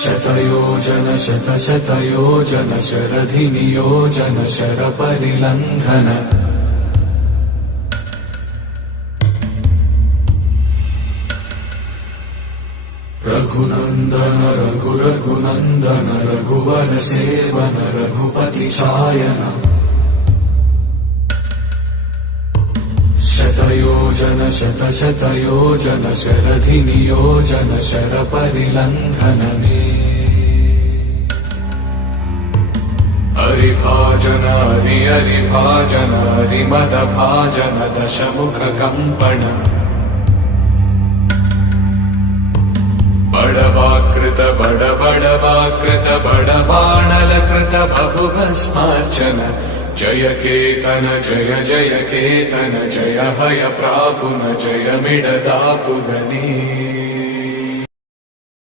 शतयोजन शतशतयोजन शरधिनियोजन शरपरिलङ्घन रघुनन्दन रघुरघुनन्दन रघुवर सेवन रघुपति चायन शतयोजन शतशतयोजन शरधिनियोजन शरपरिलङ्घन हरिभाजन हरिभाजन हरिमदभाजन दशमुखकम्पण बड़वाकृत बड़वाकृत बड़बाणलकृत बहुभस्मार्चन जय केतन जय केतन जय हय प्रापुन जय मिडदापुगनी।